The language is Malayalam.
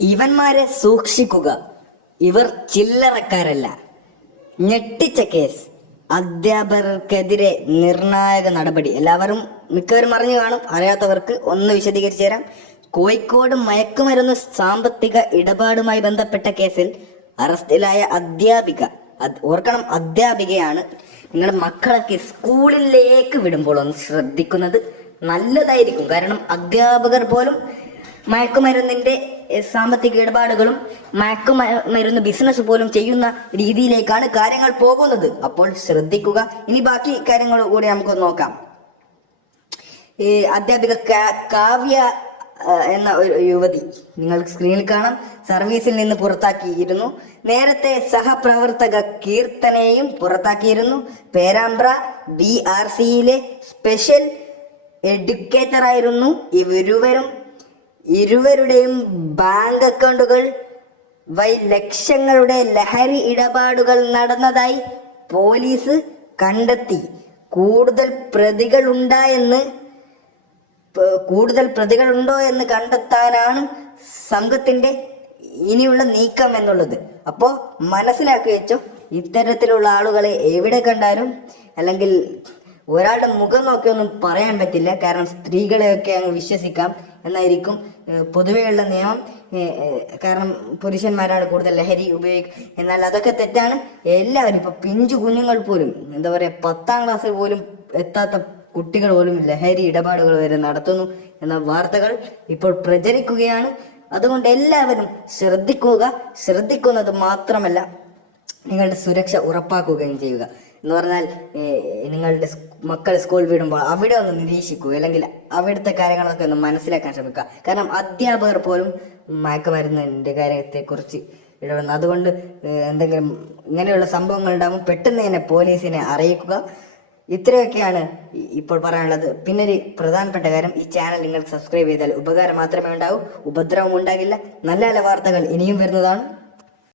ഇവന്മാരെ സൂക്ഷിക്കുക, ഇവർ ചില്ലറക്കാരല്ല. ഞെട്ടിച്ച കേസ്, അധ്യാപകർക്കെതിരെ നിർണായക നടപടി. എല്ലാവരും മിക്കവരും അറിഞ്ഞു കാണും, അറിയാത്തവർക്ക് ഒന്ന് വിശദീകരിച്ചു തരാം. കോഴിക്കോട് മയക്കുമരുന്ന് സാമ്പത്തിക ഇടപാടുമായി ബന്ധപ്പെട്ട കേസിൽ അറസ്റ്റിലായ അധ്യാപിക, ഓർക്കണം അധ്യാപികയാണ്. നിങ്ങളുടെ മക്കളൊക്കെ സ്കൂളിലേക്ക് വിടുമ്പോൾ ഒന്ന് ശ്രദ്ധിക്കുന്നത് നല്ലതായിരിക്കും. കാരണം അധ്യാപകർ പോലും മയക്കുമരുന്നിന്റെ സാമ്പത്തിക ഇടപാടുകളും മയക്കുമരുന്ന് ബിസിനസ് പോലും ചെയ്യുന്ന രീതിയിലേക്കാണ് കാര്യങ്ങൾ പോകുന്നത്. അപ്പോൾ ശ്രദ്ധിക്കുക. ഇനി ബാക്കി കാര്യങ്ങൾ കൂടി നമുക്ക് നോക്കാം. അധ്യാപിക കാവ്യ എന്ന ഒരു യുവതി, നിങ്ങൾ സ്ക്രീനിൽ കാണാം, സർവീസിൽ നിന്ന് പുറത്താക്കിയിരുന്നു. നേരത്തെ സഹപ്രവർത്തക കീർത്തനെയും പുറത്താക്കിയിരുന്നു. പേരാമ്പ്ര BRCയിലെ സ്പെഷ്യൽ എഡ്യൂക്കേറ്റർ ആയിരുന്നു ഇരുവരുടെയും ബാങ്ക് അക്കൗണ്ടുകൾ വഴി ലക്ഷങ്ങളുടെ ലഹരി ഇടപാടുകൾ നടന്നതായി പോലീസ് കണ്ടെത്തി. കൂടുതൽ പ്രതികളുണ്ടോ എന്ന് കണ്ടെത്താനാണ് സംഘത്തിന്റെ ഇനിയുള്ള നീക്കം എന്നുള്ളത്. അപ്പോൾ മനസ്സിലാക്കി വെച്ചോ, ഇത്തരത്തിലുള്ള ആളുകളെ എവിടെ കണ്ടാലും, അല്ലെങ്കിൽ ഒരാളുടെ മുഖം നോക്കിയൊന്നും പറയാൻ പറ്റില്ല. കാരണം സ്ത്രീകളെയൊക്കെ അങ്ങ് വിശ്വസിക്കാം എന്നായിരിക്കും പൊതുവെയുള്ള നിയമം. കാരണം പുരുഷന്മാരാണ് കൂടുതൽ ലഹരി ഉപയോഗിക്കുക. എന്നാൽ അതൊക്കെ തെറ്റാണ്. എല്ലാവരും ഇപ്പൊ പിഞ്ചു കുഞ്ഞുങ്ങൾ പോലും, എന്താ പറയുക, 10ാം ക്ലാസ്സിൽ പോലും എത്താത്ത കുട്ടികൾ പോലും ലഹരി ഇടപാടുകൾ വരെ നടത്തുന്നു എന്ന വാർത്തകൾ ഇപ്പോൾ പ്രചരിക്കുകയാണ്. അതുകൊണ്ട് എല്ലാവരും ശ്രദ്ധിക്കുന്നത് മാത്രമല്ല, നിങ്ങളുടെ സുരക്ഷ ഉറപ്പാക്കുകയും ചെയ്യുക. എന്ന് പറഞ്ഞാൽ നിങ്ങളുടെ മക്കൾ സ്കൂൾ വിടുമ്പോൾ അവിടെ ഒന്ന് നിരീക്ഷിക്കുക, അല്ലെങ്കിൽ അവിടുത്തെ കാര്യങ്ങളൊക്കെ ഒന്ന് മനസ്സിലാക്കാൻ ശ്രമിക്കുക. കാരണം അധ്യാപകർ പോലും മയക്കുമരുന്നിൻ്റെ കാര്യത്തെക്കുറിച്ച് ഇടപെടുന്നു. അതുകൊണ്ട് എന്തെങ്കിലും ഇങ്ങനെയുള്ള സംഭവങ്ങൾ ഉണ്ടാകുമ്പോൾ പെട്ടെന്ന് തന്നെ പോലീസിനെ അറിയിക്കുക. ഇത്രയൊക്കെയാണ് ഇപ്പോൾ പറയാനുള്ളത്. പിന്നെ ഒരു പ്രധാനപ്പെട്ട കാര്യം, ഈ ചാനൽ നിങ്ങൾ സബ്സ്ക്രൈബ് ചെയ്താൽ ഉപകാരം മാത്രമേ ഉണ്ടാവൂ, ഉപദ്രവം ഉണ്ടാകില്ല. നല്ല നല്ല വാർത്തകൾ ഇനിയും വരുന്നതാണ്.